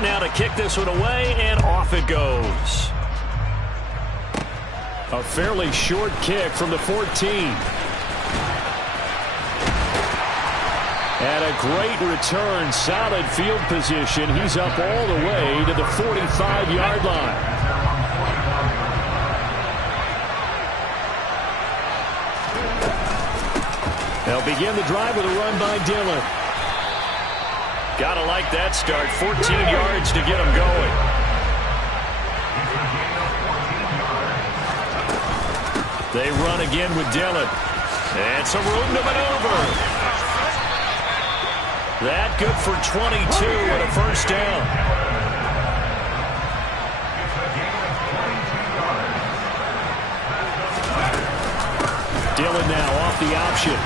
set now to kick this one away, and off it goes. A fairly short kick from the 14. And a great return, solid field position. He's up all the way to the 45-yard line. They'll begin the drive with a run by Dillon. Gotta like that start. 14 yards to get him going. They run again with Dillon. And some room to maneuver. That good for 22 and a first down. Dillon now off the option.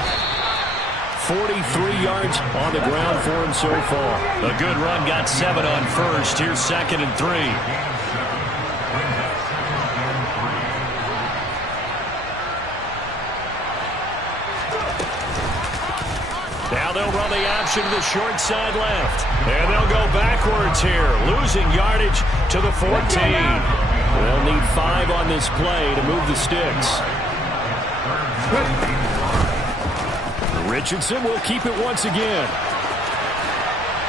43 yards on the ground for him so far. A good run, got 7 on first. Here's 2nd and 3. Now they'll run the option to the short side left. And they'll go backwards here, losing yardage to the 14. They'll need 5 on this play to move the sticks. Richardson will keep it once again.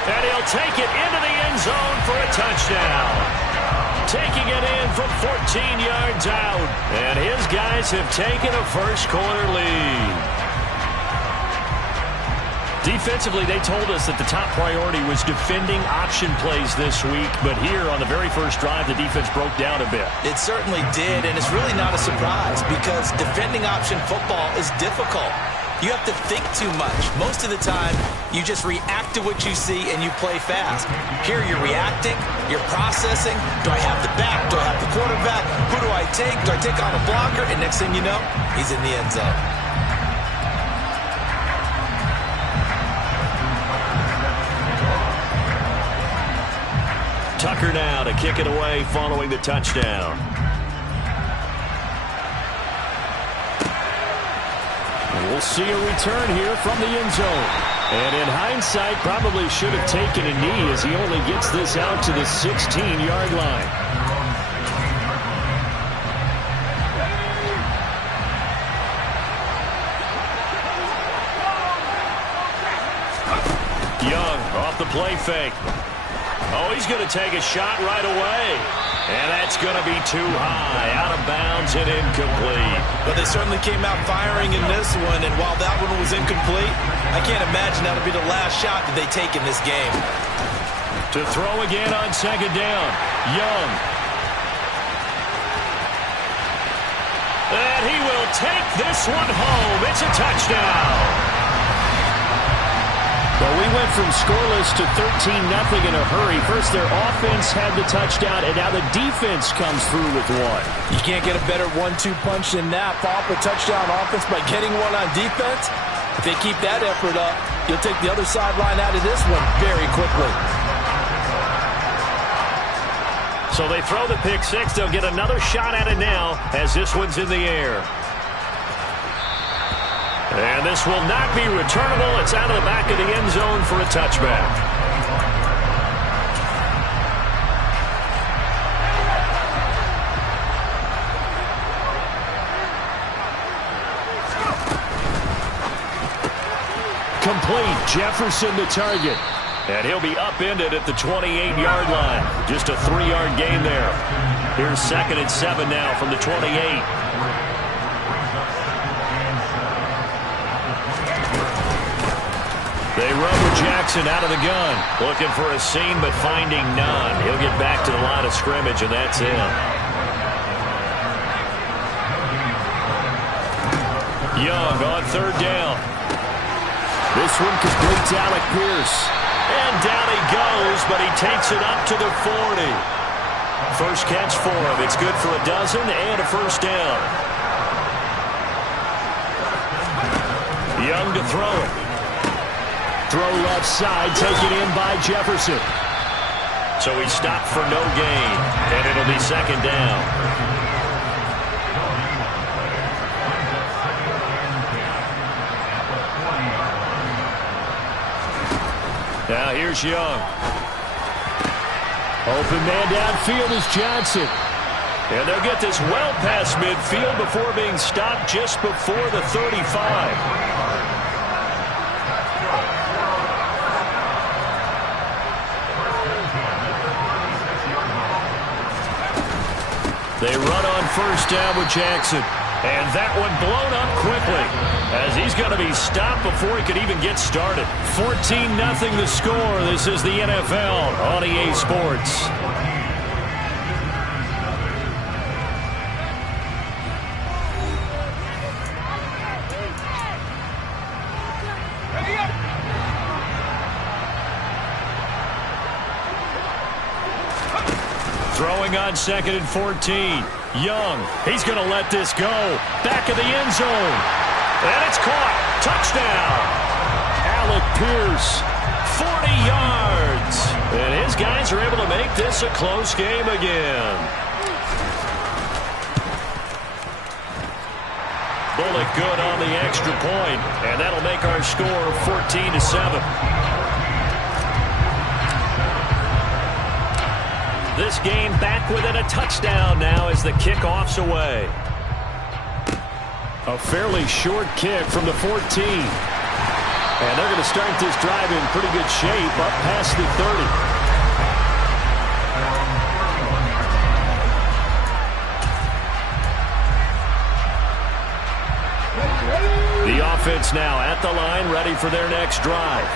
And he'll take it into the end zone for a touchdown. Taking it in from 14 yards out. And his guys have taken a first-quarter lead. Defensively, they told us that the top priority was defending option plays this week. But here on the very first drive, the defense broke down a bit. It certainly did, and it's really not a surprise because defending option football is difficult. You have to think too much. Most of the time, you just react to what you see and you play fast. Here you're reacting, you're processing. Do I have the back? Do I have the quarterback? Who do I take? Do I take on a blocker? And next thing you know, he's in the end zone. Tucker now to kick it away following the touchdown. We'll see a return here from the end zone. And in hindsight, probably should have taken a knee as he only gets this out to the 16-yard line. Young off the play fake. Oh, he's going to take a shot right away. And that's going to be too high, out of bounds and incomplete. But they certainly came out firing in this one, and while that one was incomplete, I can't imagine that'll be the last shot that they take in this game. To throw again on 2nd down, Young. And he will take this one home. It's a touchdown. Well, we went from scoreless to 13-0 in a hurry. First, their offense had the touchdown, and now the defense comes through with one. You can't get a better 1-2 punch than that. Fall for touchdown offense by getting one on defense. If they keep that effort up, you'll take the other sideline out of this one very quickly. So they throw the pick six. They'll get another shot at it now as this one's in the air. And this will not be returnable. It's out of the back of the end zone for a touchback. Complete. Jefferson the target. And he'll be upended at the 28-yard line. Just a 3-yard gain there. Here's 2nd and 7 now from the 28. They run with Jackson out of the gun. Looking for a seam, but finding none. He'll get back to the line of scrimmage, and that's it. Young on 3rd down. This one complete to Alec Pierce. And down he goes, but he takes it up to the 40. First catch for him. It's good for a dozen and a first down. Young to throw it. Throw left side, taken in by Jefferson. So he stopped for no gain, and it'll be 2nd down. Now here's Young. Open man downfield is Johnson. And they'll get this well past midfield before being stopped just before the 35. They run on first down with Jackson. And that one blown up quickly as he's going to be stopped before he could even get started. 14-0 the score. This is the NFL on EA Sports. Throwing on 2nd and 14. Young, he's going to let this go. Back of the end zone. And it's caught. Touchdown. Alec Pierce, 40 yards. And his guys are able to make this a close game again. Bullock good on the extra point. And that'll make our score 14-7. This game back within a touchdown now as the kickoff's away. A fairly short kick from the 14. And they're going to start this drive in pretty good shape up past the 30. The offense now at the line, ready for their next drive.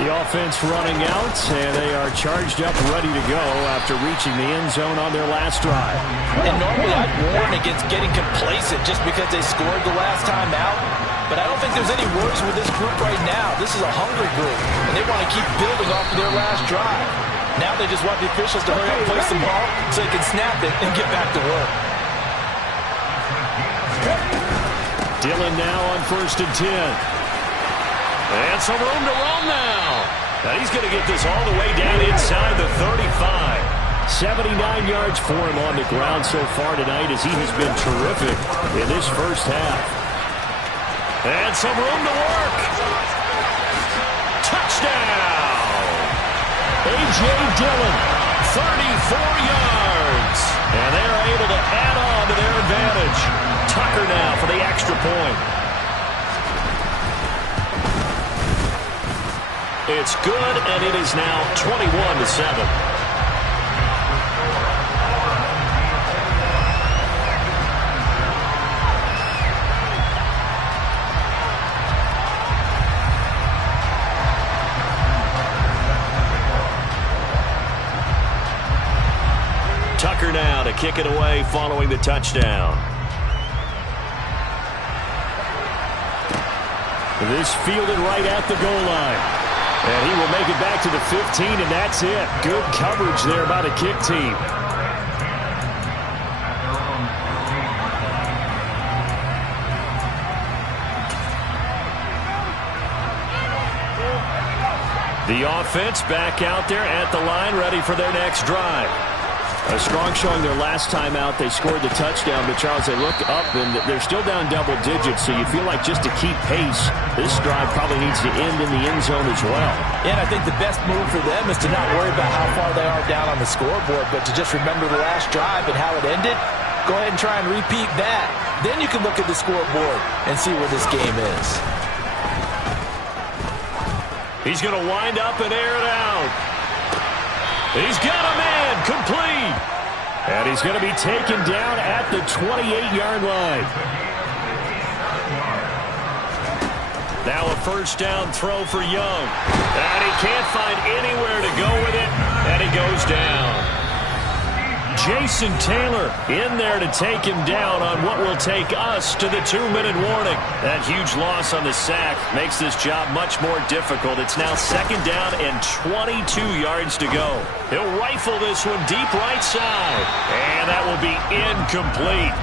The offense running out, and they are charged up, ready to go after reaching the end zone on their last drive. And normally I'd warn against getting complacent just because they scored the last time out. But I don't think there's any worries with this group right now. This is a hungry group, and they want to keep building off of their last drive. Now they just want the officials to hurry up, place the ball so they can snap it and get back to work. Dillon now on 1st and 10. And some room to roam now. And he's going to get this all the way down inside the 35. 79 yards for him on the ground so far tonight as he has been terrific in this first half. And some room to work. Touchdown! A.J. Dillon, 34 yards. And they are able to add on to their advantage. Tucker now for the extra point. It's good, and it is now 21-7. Tucker now to kick it away following the touchdown. This fielded right at the goal line. And he will make it back to the 15, and that's it. Good coverage there by the kick team. The offense back out there at the line, ready for their next drive. A strong showing their last time out. They scored the touchdown, but Charles, they look up, and they're still down double digits, so you feel like just to keep pace, this drive probably needs to end in the end zone as well. Yeah, and I think the best move for them is to not worry about how far they are down on the scoreboard, but to just remember the last drive and how it ended. Go ahead and try and repeat that. Then you can look at the scoreboard and see where this game is. He's going to wind up and air it out. He's got a man complete. And he's going to be taken down at the 28-yard line. Now a first down throw for Young. And he can't find anywhere to go with it. And he goes down. Jason Taylor in there to take him down on what will take us to the 2-minute warning. That huge loss on the sack makes this job much more difficult. It's now 2nd down and 22 yards to go. He'll rifle this one deep right side. And that will be incomplete.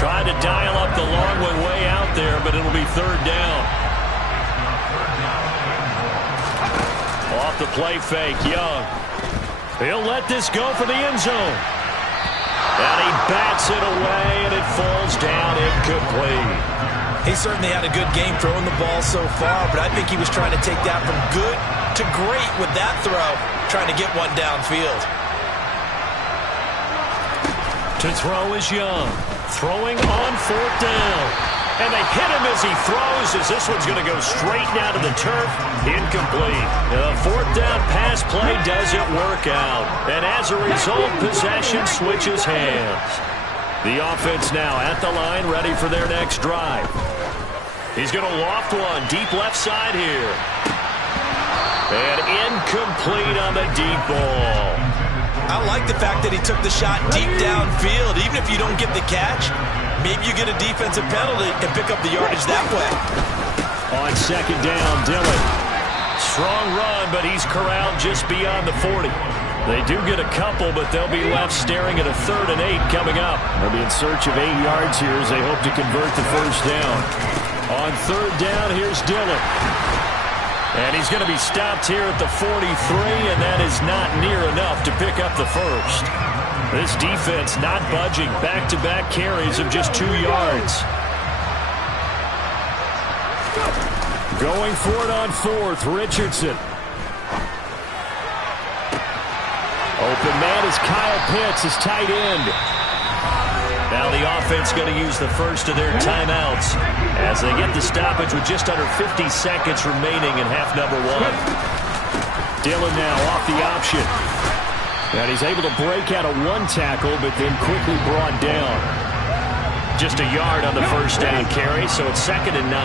Trying to dial up the long one way out there, but it'll be 3rd down. Off the play fake, Young. He'll let this go for the end zone. And he bats it away, and it falls down incomplete. He certainly had a good game throwing the ball so far, but I think he was trying to take that from good to great with that throw, trying to get one downfield. To throw is Young. Throwing on 4th down. And they hit him as he throws, as this one's going to go straight down to the turf. Incomplete. The 4th down pass play doesn't work out. And as a result, possession switches hands. The offense now at the line, ready for their next drive. He's going to loft one, deep left side here. And incomplete on the deep ball. I like the fact that he took the shot deep downfield. Even if you don't get the catch, maybe you get a defensive penalty and pick up the yardage that way. On 2nd down, Dillon. Strong run, but he's corralled just beyond the 40. They do get a couple, but they'll be left staring at a 3rd and 8 coming up. They'll be in search of 8 yards here as they hope to convert the 1st down. On 3rd down, here's Dillon. And he's going to be stopped here at the 43, and that is not near enough to pick up the 1st. This defense not budging. Back-to-back carries of just 2 yards. Going for it on 4th, Richardson. Open man is Kyle Pitts, his tight end. Now the offense going to use the first of their timeouts as they get the stoppage with just under 50 seconds remaining in half number 1. Dillon now off the option. And he's able to break out of 1 tackle, but then quickly brought down. Just a yard on the 1st down carry, so it's 2nd and 9.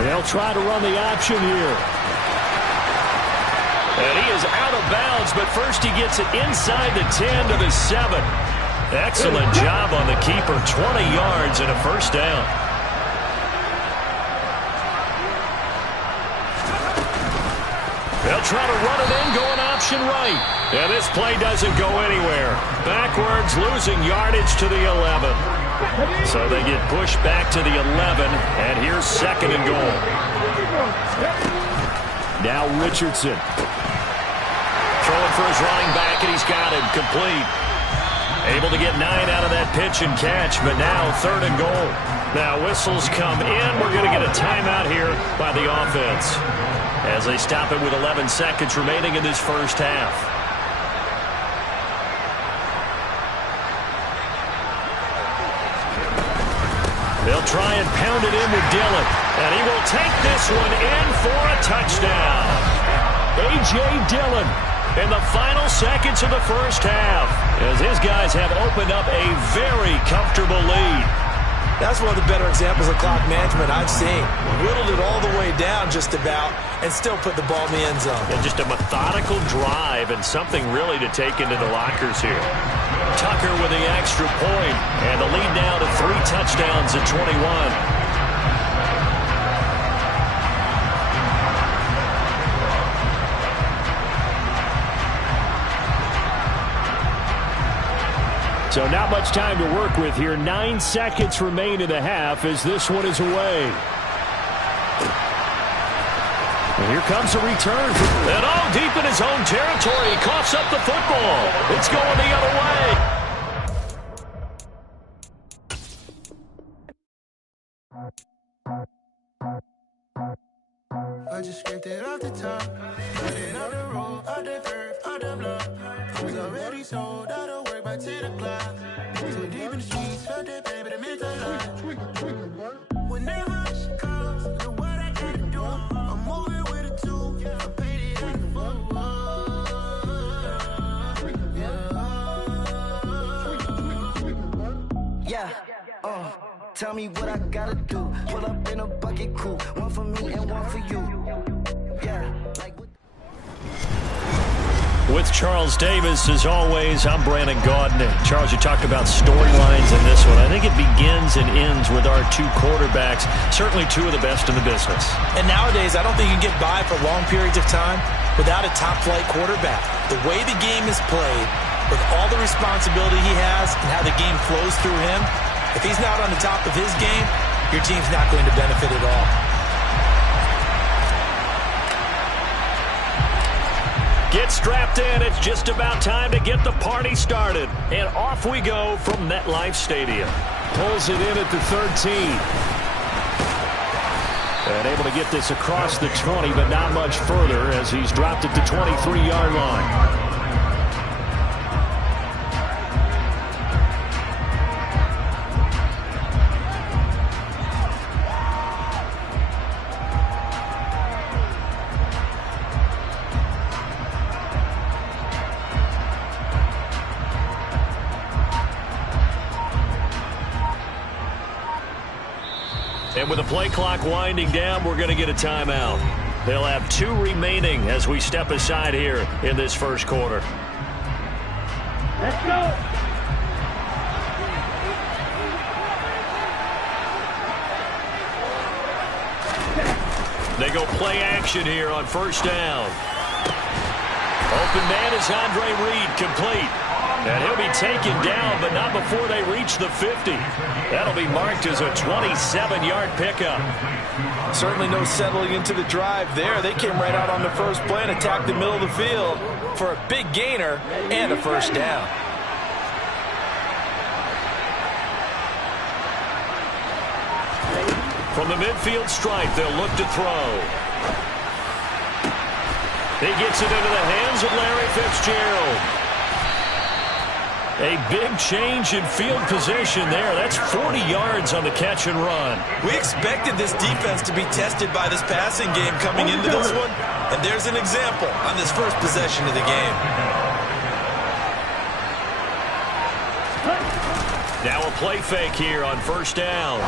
And they'll try to run the option here. And he is out of bounds, but first he gets it inside the 10 to the 7. Excellent job on the keeper. 20 yards and a 1st down. They'll try to run it in, going option right. And this play doesn't go anywhere. Backwards, losing yardage to the 11. So they get pushed back to the 11, and here's 2nd and goal. Now Richardson. Throwing for his running back, and he's got it complete. Able to get 9 out of that pitch and catch, but now 3rd and goal. Now whistles come in. We're going to get a timeout here by the offense as they stop it with 11 seconds remaining in this 1st half. They'll try and pound it in with Dillon, and he will take this one in for a touchdown. A.J. Dillon in the final seconds of the 1st half as his guys have opened up a very comfortable lead. That's one of the better examples of clock management I've seen. Whittled it all the way down just about and still put the ball in the end zone. And just a methodical drive and something really to take into the lockers here. Tucker with the extra point, and the lead now to 3 touchdowns at 21. So not much time to work with here. 9 seconds remain in the half as this one is away. And here comes a return. And all deep in his own territory. He coughs up the football. It's going the other way. I just scraped it off the top. Put it on the road, on the dirt, on the block. I was already sold out of work by 10 o'clock. Too deep in the streets, felt that pain, but it meant a lot. Whenever she calls, look what I gotta do. I'm moving with a 2. I'm painted like a fool. Yeah. Tell me what I gotta do. Pull up in a bucket crew. One for me and one for you. Yeah. With Charles Davis, as always, I'm Brandon Gaudin. Charles, you talked about storylines in this one. I think it begins and ends with our 2 quarterbacks, certainly 2 of the best in the business. And nowadays, I don't think you can get by for long periods of time without a top-flight quarterback. The way the game is played, with all the responsibility he has and how the game flows through him, if he's not on the top of his game, your team's not going to benefit at all. Get strapped in. It's just about time to get the party started. And off we go from MetLife Stadium. Pulls it in at the 13. And able to get this across the 20, but not much further as he's dropped it to 23-yard line. And with the play clock winding down, we're going to get a timeout. They'll have 2 remaining as we step aside here in this first quarter. Let's go. They go play action here on first down. Open man is Andre Reed, complete. And he'll be taken down, but not before they reach the 50. That'll be marked as a 27-yard pickup. Certainly no settling into the drive there. They came right out on the first play and attacked the middle of the field for a big gainer and a first down. From the midfield stripe, they'll look to throw. He gets it into the hands of Larry Fitzgerald. A big change in field position there. That's 40 yards on the catch and run. We expected this defense to be tested by this passing game coming into this one. And there's an example on this first possession of the game. Now a play fake here on first down.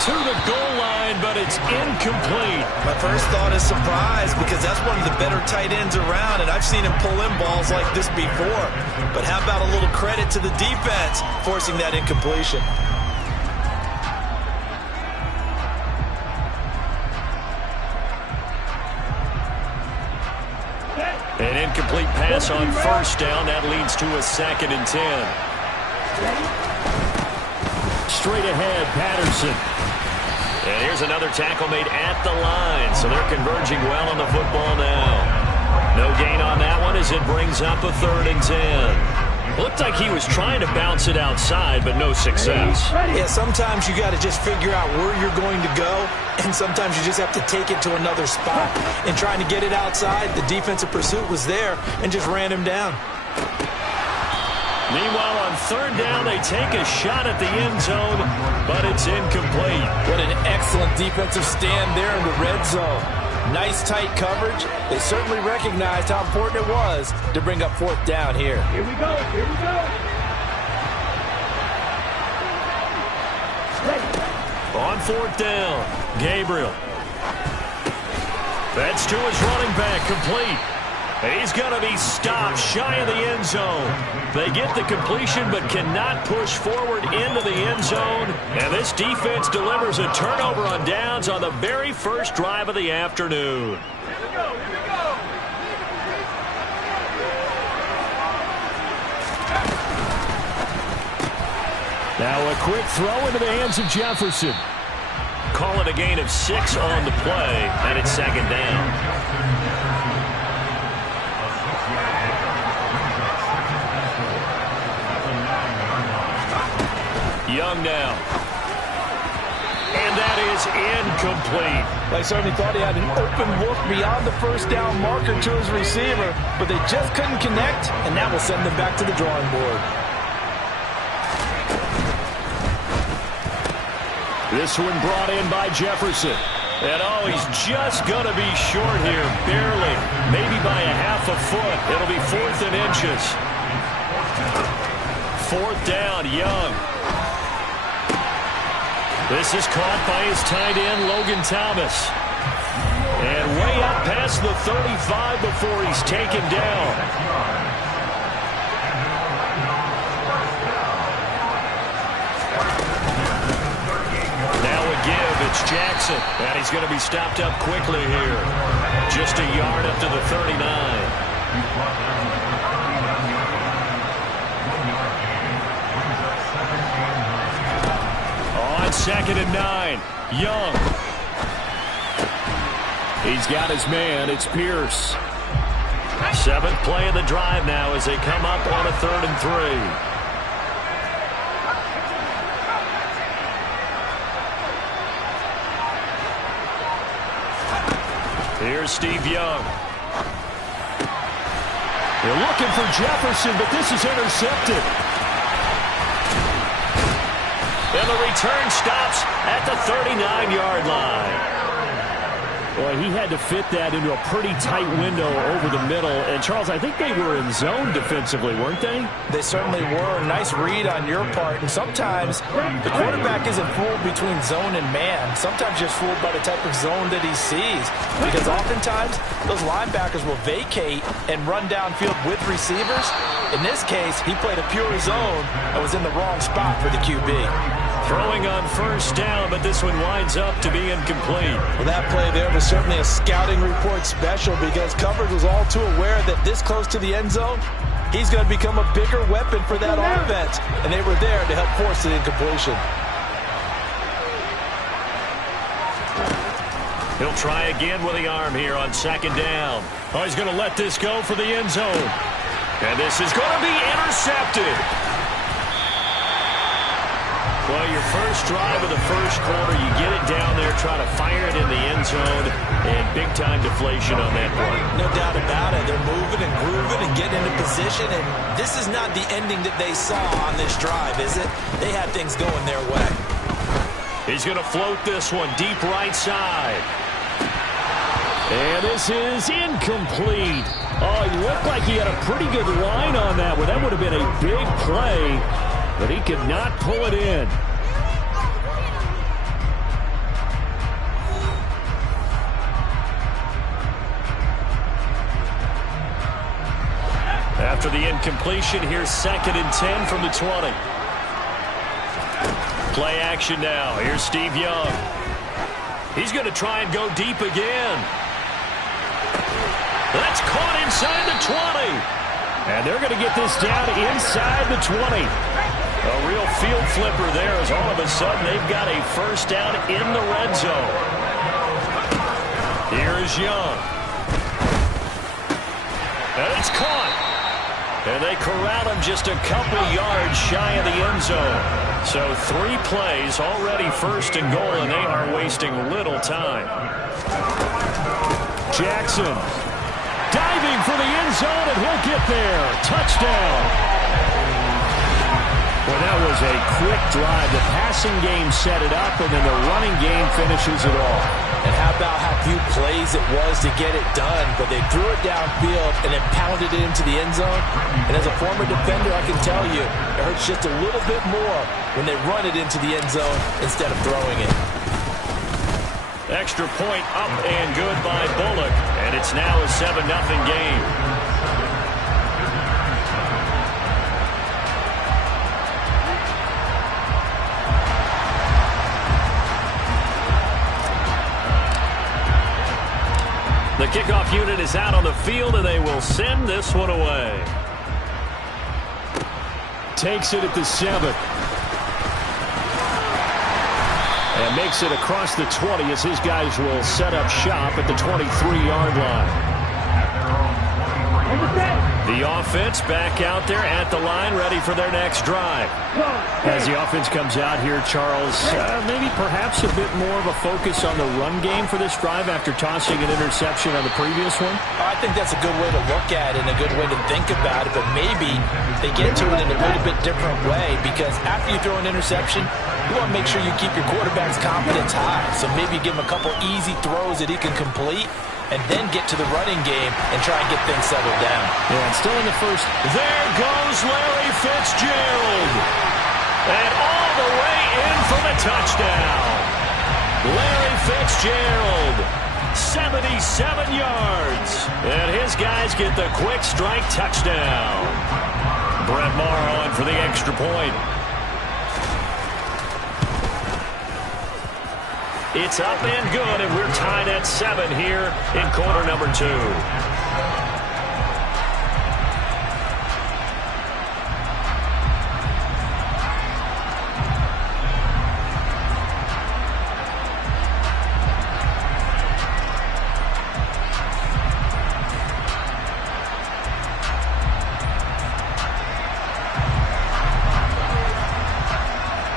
To the goal line, but it's incomplete. My first thought is surprise because that's one of the better tight ends around, and I've seen him pull in balls like this before. But how about a little credit to the defense forcing that incompletion? An incomplete pass on first down. That leads to a 2nd and 10. Straight ahead, Patterson. And here's another tackle made at the line, so they're converging well on the football now. No gain on that one as it brings up a 3rd and 10. Looked like he was trying to bounce it outside, but no success. Yeah, sometimes you got to just figure out where you're going to go, and sometimes you just have to take it to another spot. And trying to get it outside, the defensive pursuit was there and just ran him down. Meanwhile, on 3rd down, they take a shot at the end zone, but it's incomplete. What an excellent defensive stand there in the red zone. Nice tight coverage. They certainly recognized how important it was to bring up 4th down here. Here we go. Here we go. On 4th down, Gabriel. That's to his running back, complete. He's going to be stopped shy of the end zone. They get the completion but cannot push forward into the end zone. And this defense delivers a turnover on downs on the very first drive of the afternoon. Here we go. Here we go. Now a quick throw into the hands of Jefferson. Call it a gain of 6 on the play, and it's 2nd down. Young now. And that is incomplete. They certainly thought he had an open look beyond the first down marker to his receiver, but they just couldn't connect, and that will send them back to the drawing board. This one brought in by Jefferson. And oh, he's just going to be short here, barely, maybe by a half a foot. It'll be 4th and inches. 4th down, Young. This is caught by his tight end, Logan Thomas. And way up past the 35 before he's taken down. Now a give, it's Jackson. And he's going to be stopped up quickly here. Just a yard up to the 39. On 2nd and 9, Young. He's got his man. It's Pierce. 7th play of the drive now as they come up on a 3rd and 3. Here's Steve Young. They're looking for Jefferson, but this is intercepted. And the return stops at the 39-yard line. Well, he had to fit that into a pretty tight window over the middle. And, Charles, I think they were in zone defensively, weren't they? They certainly were. Nice read on your part. And sometimes the quarterback isn't fooled between zone and man. Sometimes just fooled by the type of zone that he sees. Because oftentimes those linebackers will vacate and run downfield with receivers. In this case, he played a pure zone and was in the wrong spot for the QB. Throwing on first down, but this one winds up to be incomplete. Well, that play there was certainly a scouting report special because coverage was all too aware that this close to the end zone, he's going to become a bigger weapon for that offense. And they were there to help force the incompletion. He'll try again with the arm here on second down. Oh, he's going to let this go for the end zone. And this is going to be intercepted. Well, your first drive of the first quarter, you get it down there, try to fire it in the end zone, and big-time deflation on that play. No doubt about it. They're moving and grooving and getting into position, and this is not the ending that they saw on this drive, is it? They had things going their way. He's going to float this one deep right side. And this is incomplete. Oh, he looked like he had a pretty good line on that one. That would have been a big play, but he could not pull it in. After the incompletion, here's 2nd and 10 from the 20. Play action now. Here's Steve Young. He's going to try and go deep again. That's caught inside the 20. And they're going to get this down inside the 20. A real field flipper there as all of a sudden they've got a first down in the red zone. Here is Young. And it's caught. And they corral him just a couple yards shy of the end zone. So 3 plays, already first and goal, and they are wasting little time. Jackson diving for the end zone, and he'll get there. Touchdown. Well, that was a quick drive. The passing game set it up, and then the running game finishes it all. And how about how few plays it was to get it done, but they threw it downfield and then pounded it into the end zone. And as a former defender, I can tell you, it hurts just a little bit more when they run it into the end zone instead of throwing it. Extra point up and good by Bullock, and it's now a 7-0 game. The kickoff unit is out on the field, and they will send this one away. Takes it at the 7. And makes it across the 20 as his guys will set up shop at the 23-yard line. The offense back out there at the line, ready for their next drive. As the offense comes out here, Charles, maybe perhaps a bit more of a focus on the run game for this drive after tossing an interception on the previous one? I think that's a good way to look at it and a good way to think about it, but maybe they get to it in a little bit different way because after you throw an interception, you want to make sure you keep your quarterback's confidence high. So maybe give him a couple easy throws that he can complete and then get to the running game and try and get things settled down. Yeah, and still in the first. There goes Larry Fitzgerald. And all the way in for the touchdown. Larry Fitzgerald, 77 yards. And his guys get the quick strike touchdown. Brett Maher on for the extra point. It's up and good, and we're tied at 7 here in quarter number 2.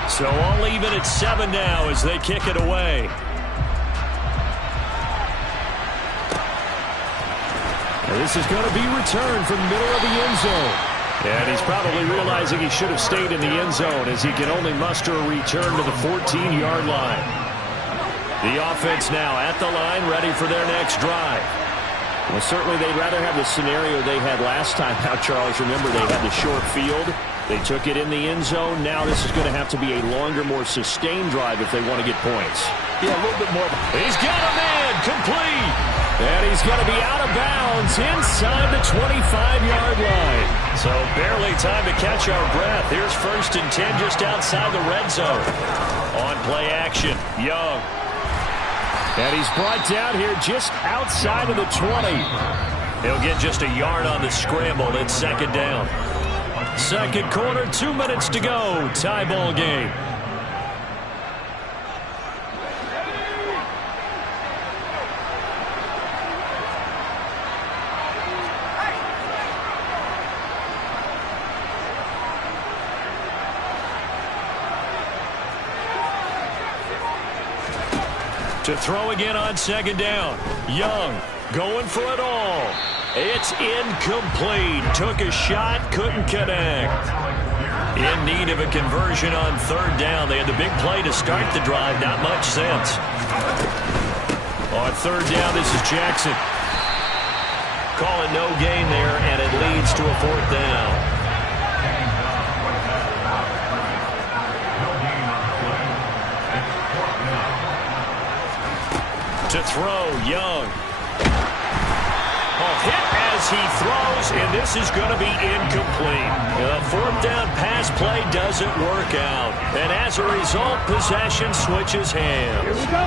So all even at 7 now as they kick it away. And this is going to be returned from the middle of the end zone. And he's probably realizing he should have stayed in the end zone as he can only muster a return to the 14-yard line. The offense now at the line, ready for their next drive. Well, certainly they'd rather have the scenario they had last time out, Charles. Remember, they had the short field. They took it in the end zone. Now this is going to have to be a longer, more sustained drive if they want to get points. Yeah, a little bit more. He's got a man, complete. And he's going to be out of bounds inside the 25-yard line. So barely time to catch our breath. Here's 1st and 10 just outside the red zone. On play action, Young. And he's brought down here just outside of the 20. He'll get just a yard on the scramble. It's 2nd down. 2nd quarter, 2 minutes to go. Tie ball game. To throw again on 2nd down. Young going for it all. It's incomplete. Took a shot, couldn't connect. In need of a conversion on 3rd down. They had the big play to start the drive. Not much sense. On 3rd down, this is Jackson. Call it no gain there, and it leads to a 4th down. To throw, Young. Hit as he throws, and this is going to be incomplete. The 4th down pass play doesn't work out. And as a result, possession switches hands. Here we go.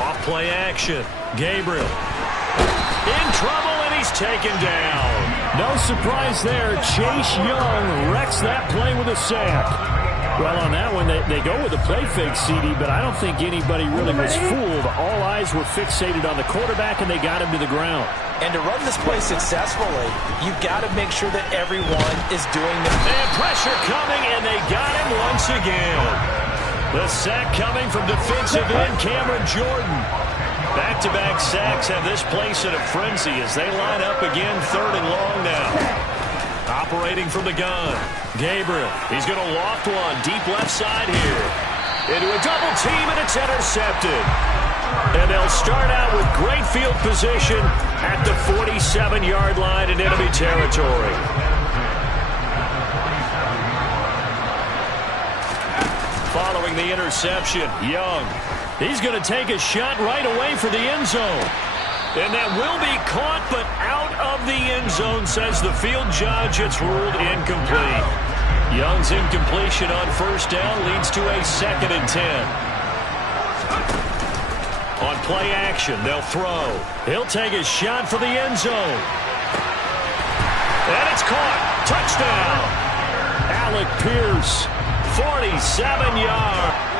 Off play action. Gabriel. In trouble, and he's taken down. No surprise there. Chase Young wrecks that play with a sack. Well, on that one, they go with a play fake, CD, but I don't think anybody really was fooled. All eyes were fixated on the quarterback, and they got him to the ground. And to run this play successfully, you've got to make sure that everyone is doing the... And pressure coming, and they got him once again. The sack coming from defensive end Cameron Jordan. Back-to-back sacks have this place in a frenzy as they line up again 3rd and long now. Operating from the gun. Gabriel, he's going to loft one deep left side here. Into a double team, and it's intercepted. And they'll start out with great field position at the 47-yard line in enemy territory. Following the interception, Young. He's going to take a shot right away for the end zone. And that will be caught, but out of the end zone, says the field judge. It's ruled incomplete. Young's incompletion on 1st down leads to a 2nd and 10. On play action, they'll throw. He'll take a shot for the end zone. And it's caught. Touchdown. Alec Pierce, 47 yards.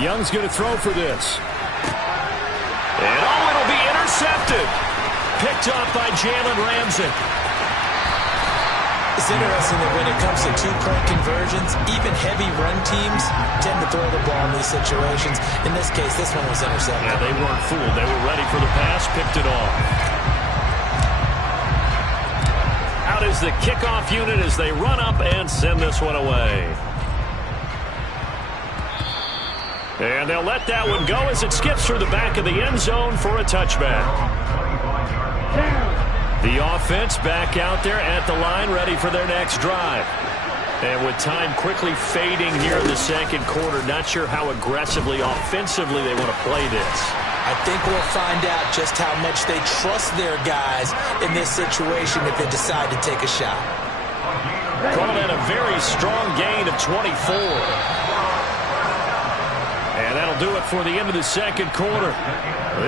Young's going to throw for this. And it'll be intercepted. Picked up by Jalen Ramsey. It's interesting that when it comes to 2-point conversions, even heavy run teams tend to throw the ball in these situations. In this case, this one was intercepted. Yeah, they weren't fooled. They were ready for the pass, picked it off. Out is the kickoff unit as they run up and send this one away. And they'll let that one go as it skips through the back of the end zone for a touchback. The offense back out there at the line, ready for their next drive. And with time quickly fading here in the 2nd quarter, not sure how aggressively, offensively they want to play this. I think we'll find out just how much they trust their guys in this situation if they decide to take a shot. Call that a very strong gain of 24. And that'll do it for the end of the 2nd quarter.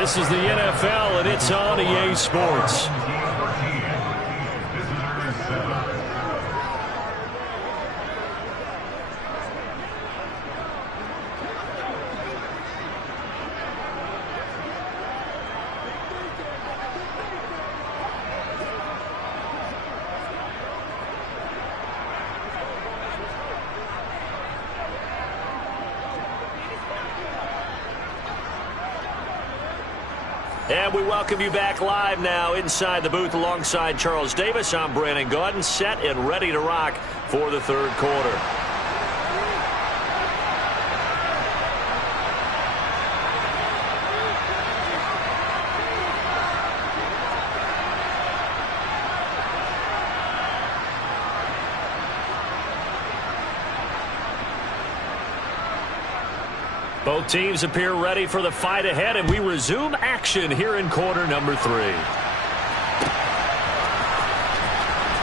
This is the NFL, and it's on EA Sports. And we welcome you back live now inside the booth alongside Charles Davis. I'm Brandon Gaudin, set and ready to rock for the third quarter. Both teams appear ready for the fight ahead, and we resume action here in quarter number 3.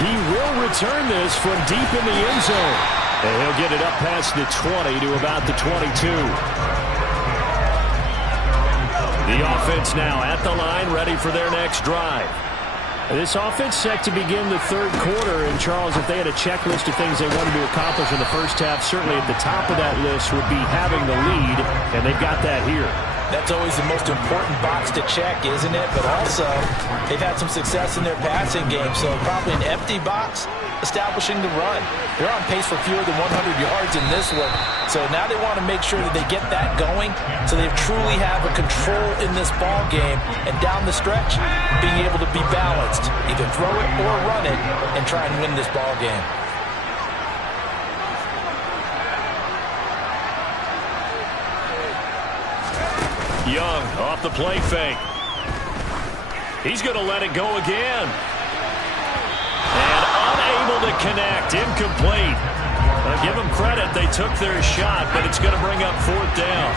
He will return this from deep in the end zone. And he'll get it up past the 20 to about the 22. The offense now at the line, ready for their next drive. This offense set to begin the third quarter. And, Charles, if they had a checklist of things they wanted to accomplish in the first half, certainly at the top of that list would be having the lead, and they've got that here. That's always the most important box to check, isn't it? But also, they've had some success in their passing game, so probably an empty box establishing the run. They're on pace for fewer than 100 yards in this one, so now they want to make sure that they get that going so they truly have a control in this ball game, and down the stretch, being able to be balanced, either throw it or run it, and try and win this ball game. Young off the play fake. He's going to let it go again. And unable to connect. Incomplete. Give them credit. They took their shot, but it's going to bring up fourth down.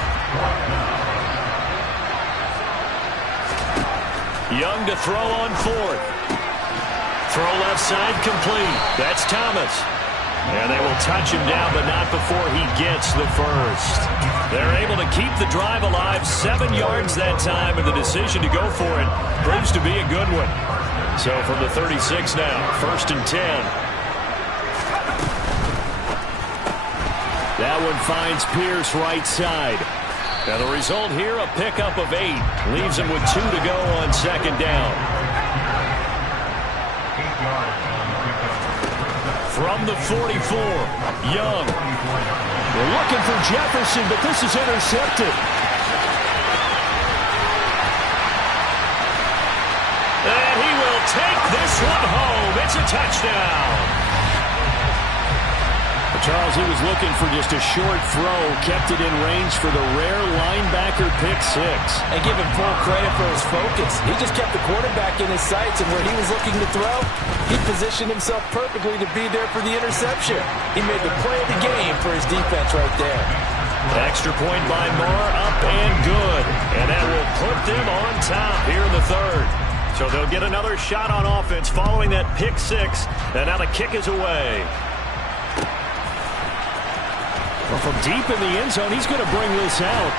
Young to throw on fourth. Throw left side complete. That's Thomas. And they will touch him down, but not before he gets the first. They're able to keep the drive alive, 7 yards that time, and the decision to go for it proves to be a good one. So from the 36 now, 1st and 10. That one finds Pierce right side. And the result here, a pickup of 8. Leaves him with 2 to go on 2nd down. From the 44, Young. They're looking for Jefferson, but this is intercepted. And he will take this one home. It's a touchdown. Charles, he was looking for just a short throw, kept it in range for the rare linebacker pick 6. And give him full credit for his focus. He just kept the quarterback in his sights, and where he was looking to throw, he positioned himself perfectly to be there for the interception. He made the play of the game for his defense right there. Extra point by Moore, up and good. And that will put them on top here in the third. So they'll get another shot on offense following that pick 6. And now the kick is away. Well, from deep in the end zone, he's going to bring this out.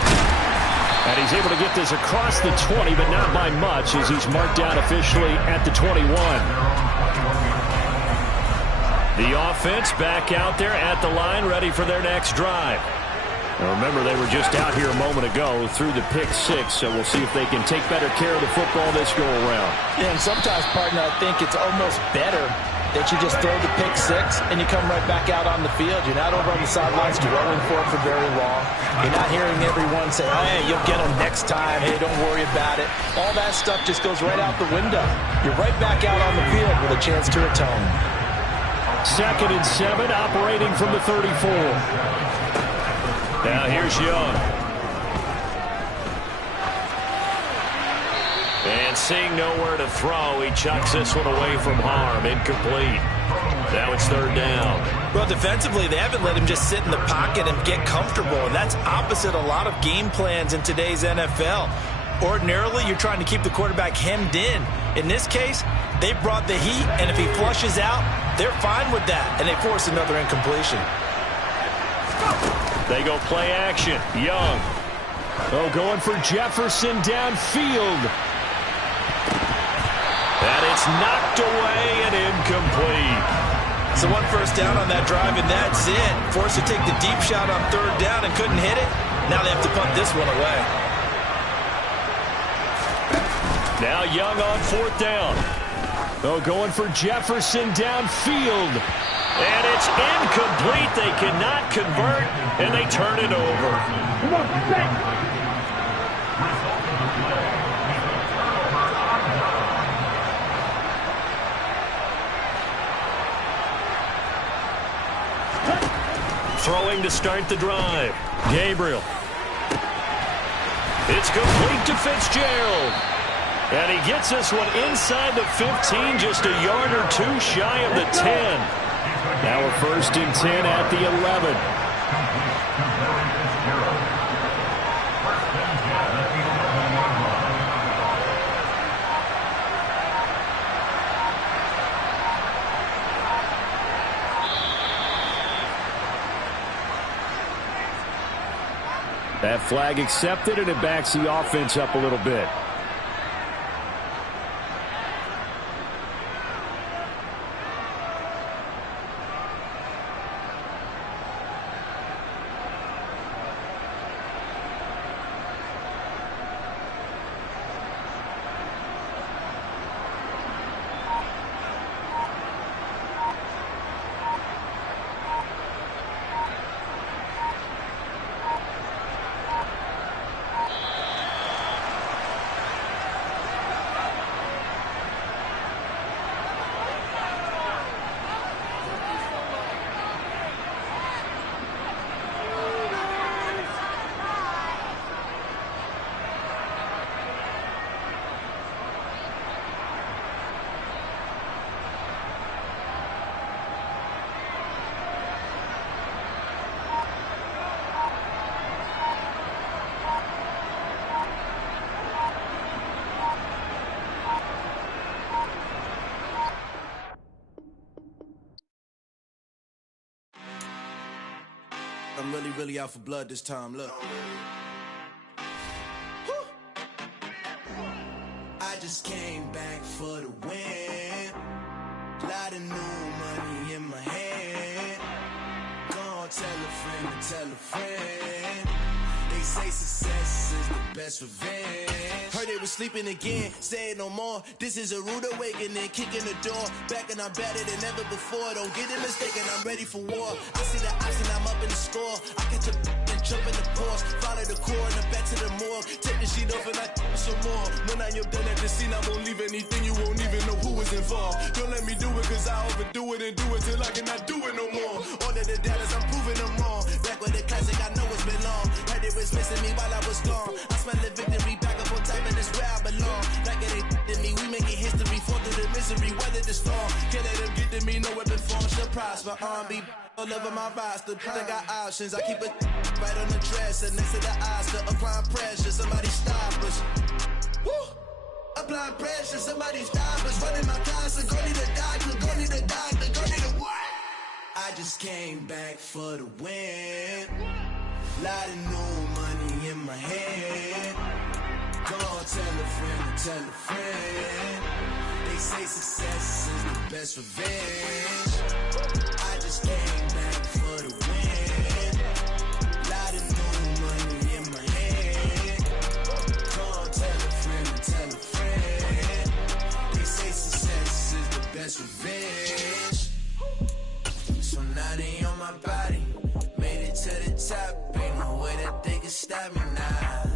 And he's able to get this across the 20, but not by much, as he's marked down officially at the 21. The offense back out there at the line, ready for their next drive. Now remember, they were just out here a moment ago through the pick 6, so we'll see if they can take better care of the football this go-around. Yeah, and sometimes, partner, I think it's almost better that you just throw the pick 6 and you come right back out on the field. You're not over on the sidelines throwing for it for very long. You're not hearing everyone say, hey, you'll get them next time. Hey, don't worry about it. All that stuff just goes right out the window. You're right back out on the field with a chance to atone. 2nd and 7, operating from the 34. Now here's Young. And seeing nowhere to throw, he chucks this one away from harm. Incomplete. Now it's 3rd down. Well, defensively, they haven't let him just sit in the pocket and get comfortable, and that's opposite a lot of game plans in today's NFL. Ordinarily, you're trying to keep the quarterback hemmed in. In this case, they brought the heat, and if he flushes out, they're fine with that, and they force another incompletion. They go play action. Young. Oh, going for Jefferson downfield. And it's knocked away and incomplete. So 1 first down on that drive, and that's it. Forced to take the deep shot on 3rd down and couldn't hit it. Now they have to punt this one away. Now Young on 4th down. Oh, going for Jefferson downfield. And it's incomplete. They cannot convert, and they turn it over. Come on, Throwing to start the drive. Gabriel. It's complete to Fitzgerald. And he gets this one inside the 15, just a yard or two shy of the 10. Now we're 1st and 10 at the 11. That flag accepted, and it backs the offense up a little bit. I'm really out for blood this time, look. I just came back for the win. Lot of new money in my hand. Gonna tell a friend to tell a friend. They say success is the best revenge. Heard they was sleeping again, say it no more. This is a rude awakening, kicking the door. Back and I'm better than ever before. Don't get it mistaken, I'm ready for war. I see the option, I'm up in the score. I catch a and jump in the course. Follow the core and the back to the morgue. Take the sheet off and I some more. When I am done at the scene, I won't leave anything. You won't even know who was involved. Don't let me do it, cause I overdo it and do it till I cannot do it no more. All of the doubters, I'm proving them wrong. Back with the classic, I know it's been long. Heard it was missing me while I was gone. I smell the victory back up on top, and it's where I belong. Like it ain't to me, we making history. Fall through the misery, weather the storm. Can't let them get to me, no weapon form shall prosper. R&B all over my roster. I got options, I keep it right on the dresser. Next to the Oscar, applying pressure. Somebody stop us. Woo! Applying pressure, somebody stop us. Running my closet, go need a doctor, go need a doctor, go need a what? I just came back for the win. Lot of new money in my hand. Go tell a friend to tell a friend. They say success is the best revenge. I just came back for the win. Lot of new money in my hand. Go tell a friend to tell a friend. They say success is the best revenge. So now they on my body. Made it to the top. Ain't no way that they can stop me now.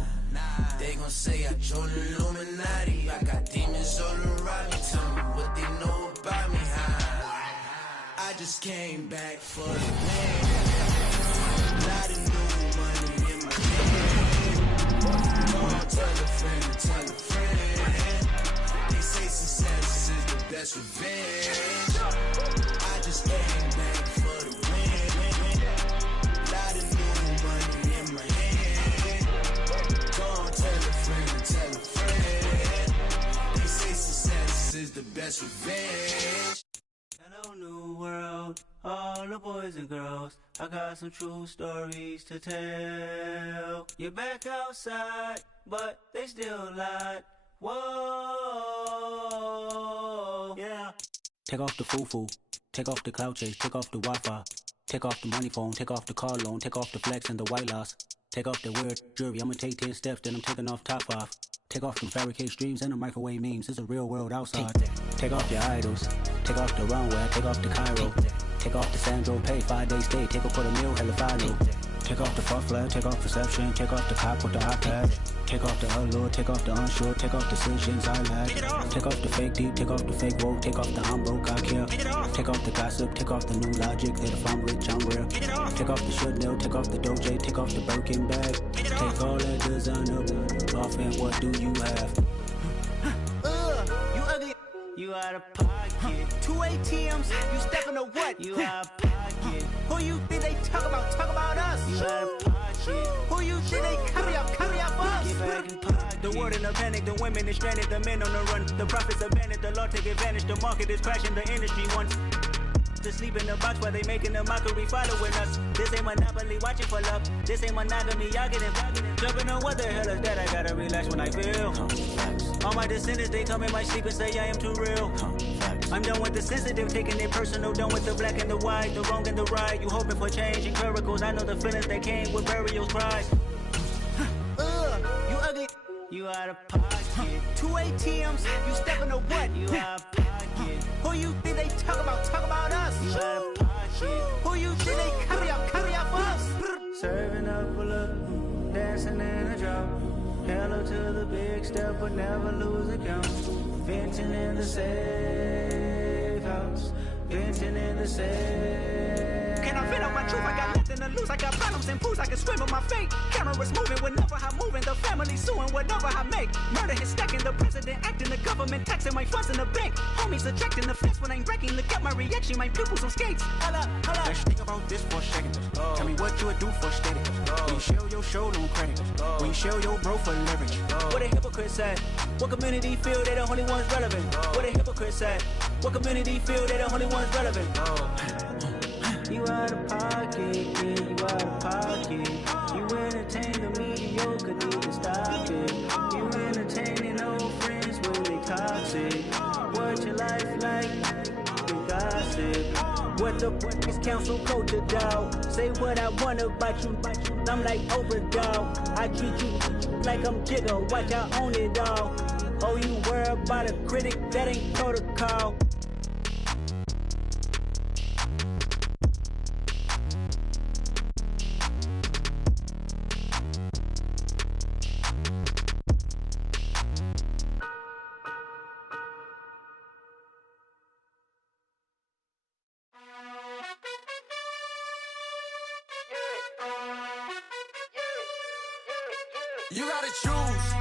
They gon' say I joined the Illuminati. I got demons all around me. Tell me what they know about me, huh? I just came back for the win. Lot of new money in my hand. Gonna tell a friend to tell a friend. They say success is the best revenge. I just came back for the win. Lot of new money in my hand. Gonna tell a friend to tell a friend. They say success is the best revenge. Hello, new world, all the boys and girls. I got some true stories to tell. You're back outside, but they still lied. Whoa, yeah. Take off the foo-foo, take off the cloud chase, take off the Wi-Fi, take off the money phone, take off the car loan, take off the flex and the white loss. Take off the weird jewelry, I'ma take 10 steps, then I'm taking off top 5. Take off them fabricate streams and the microwave memes, it's a real world outside. Take off your idols, take off the runway, take off the Cairo. Take off the Sandro pay, 5 days stay, take a $250,000 hella final. Take off the far flag, take off perception, take off the cop with the iPad. Take off the allure, take off the unsure, take off decisions I lack. Take off the fake deep, take off the fake woke, take off the I'm broke, I care. Take off the gossip, take off the new logic that if I'm rich, I'm real. Take off the Chanel, take off the Doja, take off the Birkin bag. Take all that designer off and what do you have? You ugly. You out of pocket. 2 ATMs, you stepping to what? You out of pocket. Who you think they talk about? Talk about us. You out of pocket. Who you think they carry up for us? Get back in pocket. The world in a panic, the women is stranded, the men on the run. The profits abandoned, the law take advantage, the market is crashing, the industry wants to sleep in the box while they making a mockery following us. This ain't Monopoly, watching for love. This ain't monogamy, y'all getting jumping on what the hell is that? I gotta relax when I feel. All my descendants, they come in my sleep and say I am too real. I'm done with the sensitive, taking it personal. Done with the black and the white, the wrong and the right. You hoping for change and miracles. I know the feelings that came with burials, cries. You ugly. You out of pocket. 2 ATMs, you stepping to what? You out of pocket. Who you think they talk about? Talk about us. You out of pocket. Who you think they carry up for us? Serving up a look, dancing in a drop. Hello to the big step, but never lose a count. Venting in the safe house. Venting in the safe. Can I vent out my truth? I got nothing to lose. I got problems and fools. I can swim with my fate. Cameras moving whenever I'm moving. The family suing whatever I make. Murder is stacking. The president acting. The government taxing my funds in the bank. Homies ejecting the fence when I'm breaking. Look at my reaction. My pupils on skates. Hold up. Let's think about this for a second. Tell me what you would do for steady. When you show your show, don't credit. When you show your bro for leverage. What a hypocrite said. What community feel they the only ones relevant? What a hypocrite said. What community feel they the only ones relevant? You out of pocket, yeah, you out of pocket. You entertain the mediocre, need to stop it. You entertaining old friends when they toxic. What your life like? You gossip. What the is council culture, dog? Say what I want about you. I'm like overdog. I treat you like I'm Jigga. Watch I own it all. Oh, you worry about a critic? That ain't protocol. You gotta choose.